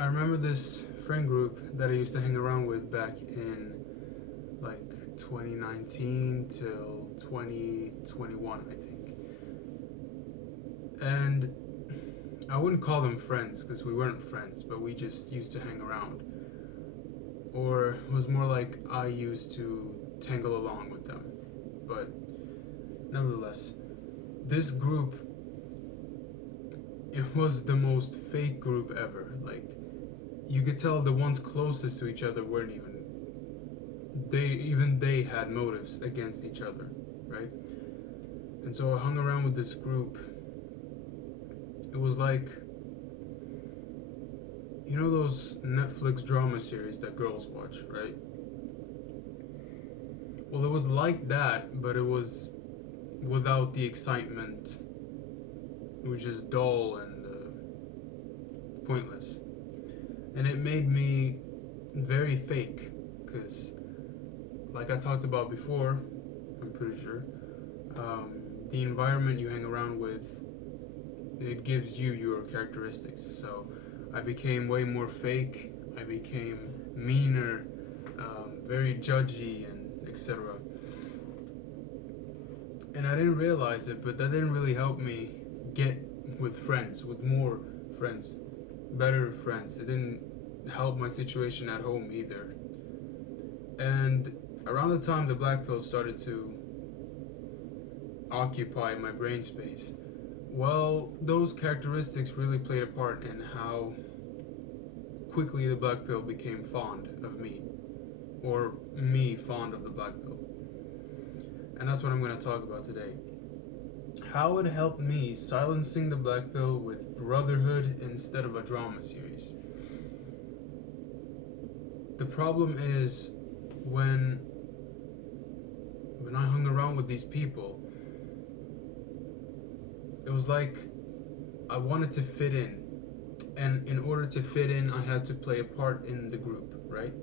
I remember this friend group that I used to hang around with back in like 2019 till 2021, I think. And I wouldn't call them friends because we weren't friends, but we just used to hang around. Or it was more like I used to tangle along with them. But nevertheless, this group, it was the most fake group ever. Like, you could tell the ones closest to each other weren't even they had motives against each other, right? And so I hung around with this group. It was like, you know those Netflix drama series that girls watch, right? Well, it was like that, but it was without the excitement. It was just dull and pointless. And it made me very fake, because, like I talked about before, I'm pretty sure, the environment you hang around with, it gives you your characteristics. So I became way more fake. I became meaner, very judgy, and etc. And I didn't realize it, but that didn't really help me get with friends, with more friends, better friends. It didn't help my situation at home either. And around the time the black pill started to occupy my brain space, well, those characteristics really played a part in how quickly the black pill became fond of me, or me fond of the black pill. And that's what I'm going to talk about today. How it helped me silencing the black pill with Brotherhood instead of a drama series. The problem is when when I hung around with these people, it was like I wanted to fit in. And in order to fit in, I had to play a part in the group, right?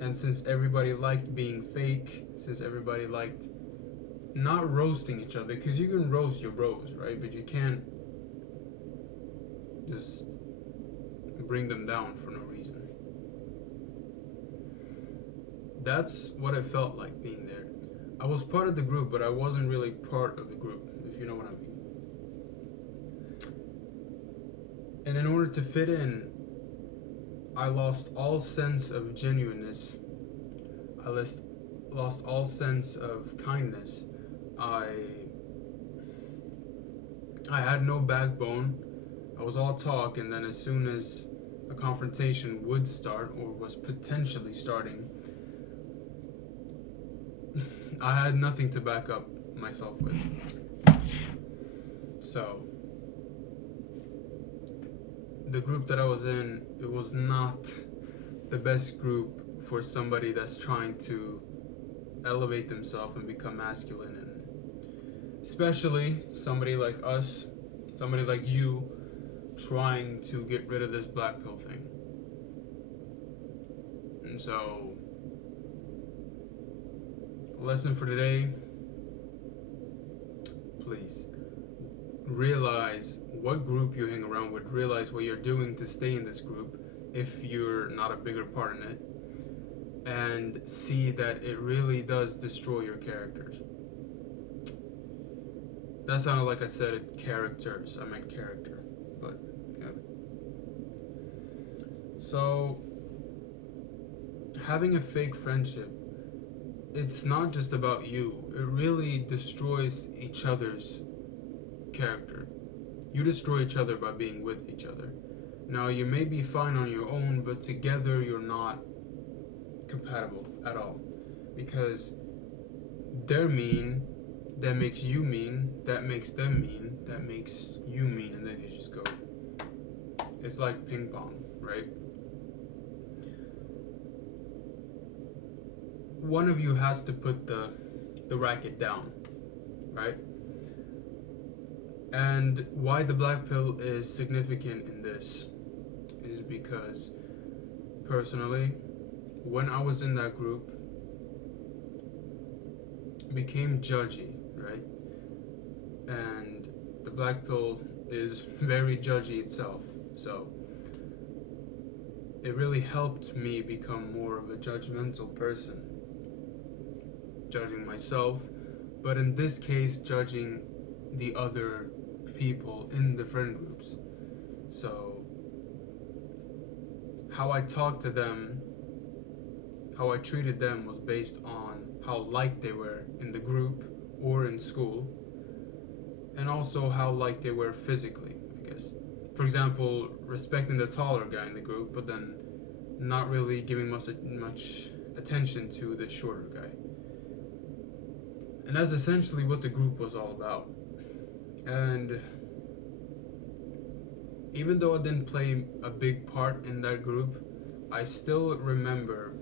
And since everybody liked being fake, since everybody liked not roasting each other, because you can roast your bros, right? But you can't just bring them down for no reason. That's what it felt like being there. I was part of the group, but I wasn't really part of the group, if you know what I mean. And in order to fit in, I lost all sense of genuineness. I lost all sense of kindness. I I had no backbone. I was all talk, and then as soon as a confrontation would start or was potentially starting, I had nothing to back up myself with. So, the group that I was in, it was not the best group for somebody that's trying to elevate themselves and become masculine, and especially somebody like us, somebody like you, trying to get rid of this black pill thing. And so, lesson for today, please realize what group you hang around with, realize what you're doing to stay in this group if you're not a bigger part in it, and see that it really does destroy your characters. That sounded like I said it, characters. I meant character. But, yeah. So, having a fake friendship, it's not just about you. It really destroys each other's character. You destroy each other by being with each other. Now, you may be fine on your own, but together you're not compatible at all. Because they're mean, that makes you mean, that makes them mean, that makes you mean, and then you just go. It's like ping pong, right? One of you has to put the racket down, right? And why the black pill is significant in this is because, personally, when I was in that group, became judgy, right? And the black pill is very judgy itself. So it really helped me become more of a judgmental person, judging myself, but in this case, judging the other people in the friend groups. So, how I talked to them, how I treated them was based on how liked they were in the group or in school, and also how liked they were physically, I guess. For example, respecting the taller guy in the group, but then not really giving much attention to the shorter guy. And that's essentially what the group was all about. And even though I didn't play a big part in that group, I still remember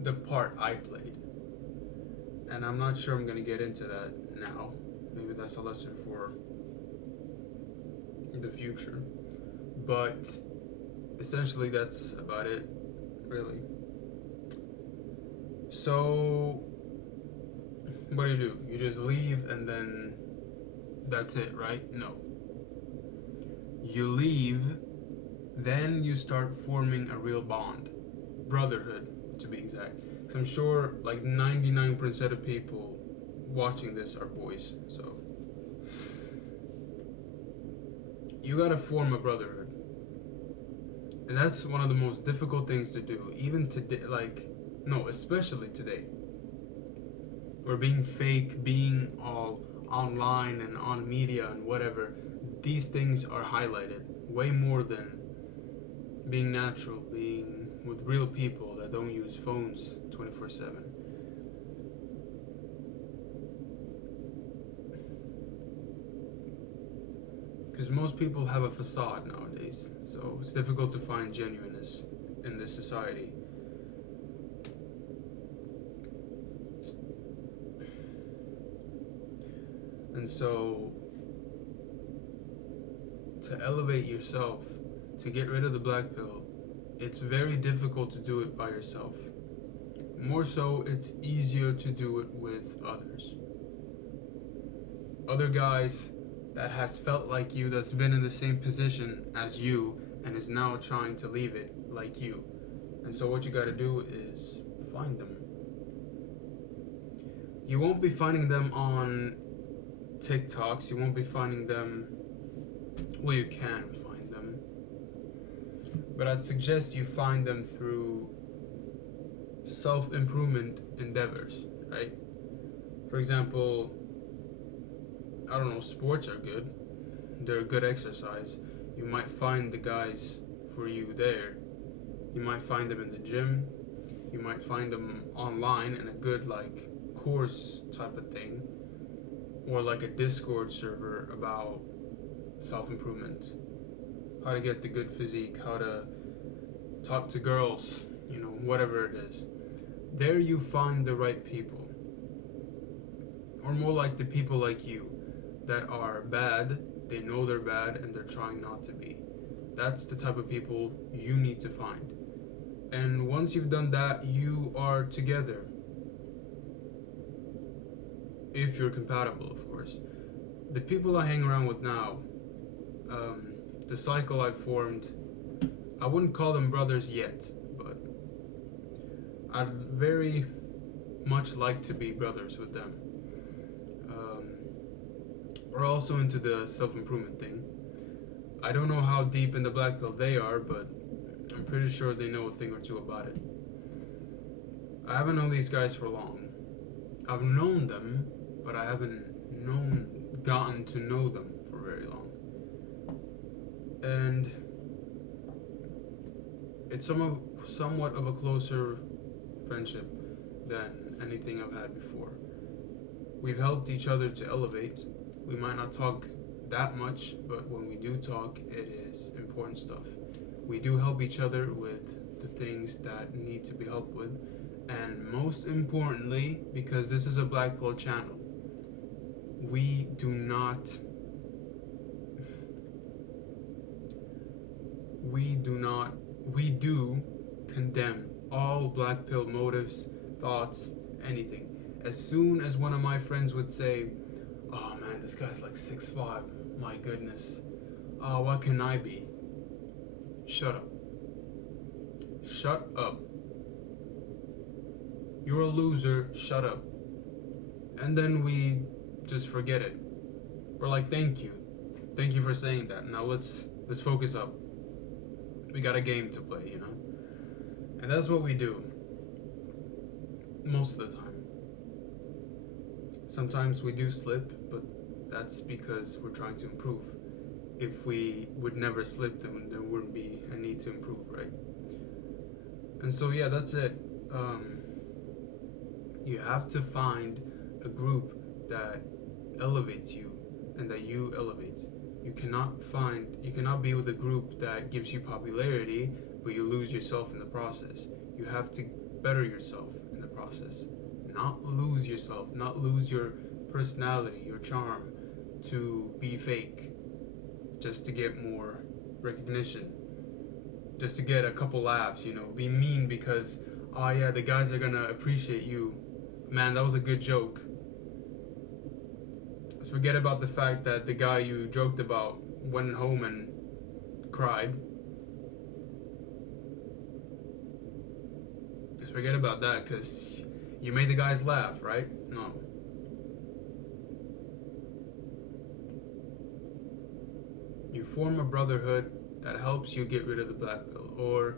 the part I played. And I'm not sure I'm going to get into that now. Maybe that's a lesson for the future. But essentially, that's about it, really. So, what do? You just leave and then that's it, right? No. You leave, then you start forming a real bond. Brotherhood, to be exact. So I'm sure like 99% of people watching this are boys, so you gotta form a brotherhood. And that's one of the most difficult things to do, even today, especially today. Or being fake, being all online and on media and whatever, these things are highlighted way more than being natural, being with real people that don't use phones 24/7. Because most people have a facade nowadays, so it's difficult to find genuineness in this society. And so, to elevate yourself, to get rid of the black pill, it's very difficult to do it by yourself. More so, it's easier to do it with others. Other guys that has felt like you, that's been in the same position as you, and is now trying to leave it like you. And so what you gotta do is find them. You won't be finding them on TikToks, you won't be finding them, well, you can find them, but I'd suggest you find them through self-improvement endeavors, right? For example, I don't know, sports are good. They're a good exercise. You might find the guys for you there. You might find them in the gym. You might find them online in a good course type of thing, or like a Discord server about self-improvement, how to get the good physique, how to talk to girls, whatever it is. There you find the right people, or more like the people like you that are bad, they know they're bad, and they're trying not to be. That's the type of people you need to find. And once you've done that, you are together. If you're compatible, of course. The people I hang around with now, the cycle I've formed, I wouldn't call them brothers yet, but I'd very much like to be brothers with them. We're also into the self-improvement thing. I don't know how deep in the black pill they are, but I'm pretty sure they know a thing or two about it. I haven't known these guys for long. I've known them, but I haven't gotten to know them for very long. And it's somewhat of a closer friendship than anything I've had before. We've helped each other to elevate. We might not talk that much, but when we do talk, it is important stuff. We do help each other with the things that need to be helped with, and most importantly, because this is a black pill channel, we do condemn all black pill motives, thoughts, anything. As soon as one of my friends would say, "Oh man, this guy's like 6'5", my goodness, what can I be?" Shut up. Shut up. You're a loser. Shut up. And then we just forget it. We're like, thank you. Thank you for saying that. Now let's focus up. We got a game to play, you know? And that's what we do. Most of the time. Sometimes we do slip, but that's because we're trying to improve. If we would never slip, then there wouldn't be a need to improve, right? And so, yeah, that's it. You have to find a group that elevates you and that you elevate. You cannot be with a group that gives you popularity, but you lose yourself in the process. You have to better yourself in the process. Not lose yourself, not lose your personality, your charm to be fake just to get more recognition, just to get a couple laughs, you know, be mean because, oh yeah, the guys are gonna appreciate you. Man, that was a good joke. Let's forget about the fact that the guy you joked about went home and cried. Let's forget about that because you made the guys laugh, right? No. You form a brotherhood that helps you get rid of the black pill, or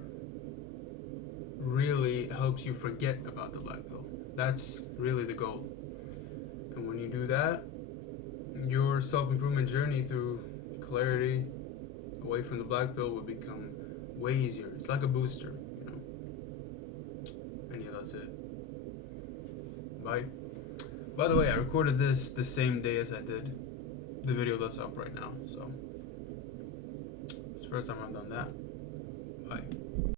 really helps you forget about the black pill. That's really the goal. And when you do that, your self-improvement journey through clarity away from the black pill will become way easier. It's like a booster, you know. And yeah, that's it. Bye. By the way, I recorded this the same day as I did the video that's up right now, so it's the first time I've done that.